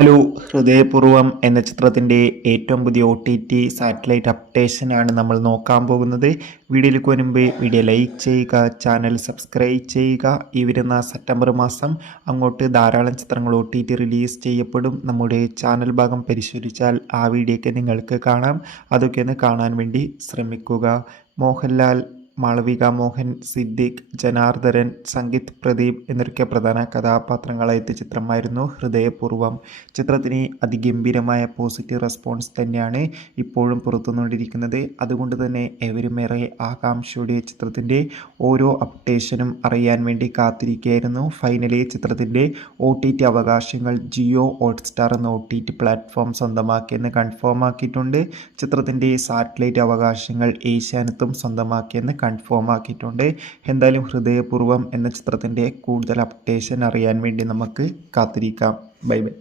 Hello, ഹൃദയപൂർവ്വം എന്ന ചിത്രത്തിൻ്റെ ഏറ്റവും പുതിയ OTT സാറ്റലൈറ്റ് അപ്ഡേഷനാണ് നമ്മൾ നോക്കാൻ പോകുന്നത്. വീഡിയോയിലേക്ക് വരുമ്പോൾ വീഡിയോ ലൈക്ക് ചെയ്യുക, ചാനൽ സബ്സ്ക്രൈബ് ചെയ്യുക. ഈ വരുന്ന സെപ്റ്റംബർ മാസം അങ്ങോട്ട് ധാരാളം ചിത്രങ്ങൾ OTT റിലീസ് ചെയ്യപ്പെടും. നമ്മുടെ ചാനൽ ഭാഗം പരിശോധിച്ചാൽ ആ വീഡിയോയ്ക്ക് നിങ്ങൾക്ക് കാണാം. അതൊക്കെ ഒന്ന് കാണാൻ വേണ്ടി ശ്രമിക്കുക. മോഹൻലാൽ, മാളവിക മോഹൻ, സിദ്ദിഖ്, ജനാർദ്ദനൻ, സംഗീത് പ്രദീപ് എന്നൊക്കെ പ്രധാന കഥാപാത്രങ്ങളായ ചിത്രമായിരുന്നു ഹൃദയപൂർവ്വം. ചിത്രത്തിന് അതിഗംഭീരമായ പോസിറ്റീവ് റെസ്പോൺസ് തന്നെയാണ് ഇപ്പോഴും പുറത്തുകൊണ്ടിരിക്കുന്നത്. അതുകൊണ്ട് തന്നെ ഏവരുമേറെ ആകാംക്ഷയോടെ ചിത്രത്തിൻ്റെ ഓരോ അപ്ഡേഷനും അറിയാൻ വേണ്ടി കാത്തിരിക്കുകയായിരുന്നു. ഫൈനലി ചിത്രത്തിൻ്റെ OTT അവകാശങ്ങൾ ജിയോ ഹോട്ട്സ്റ്റാർ എന്ന OTT പ്ലാറ്റ്ഫോം സ്വന്തമാക്കിയെന്ന് കൺഫേം ആക്കിയിട്ടുണ്ട്. ചിത്രത്തിൻ്റെ സാറ്റലൈറ്റ് അവകാശങ്ങൾ ഏഷ്യാനെറ്റും സ്വന്തമാക്കിയെന്ന് കൺഫേം ആക്കിയിട്ടുണ്ട്. എന്തായാലും ഹൃദയപൂർവ്വം എന്ന ചിത്രത്തിൻ്റെ കൂടുതൽ അപ്ഡേഷൻ അറിയാൻ വേണ്ടി നമുക്ക് കാത്തിരിക്കാം. Bye bye.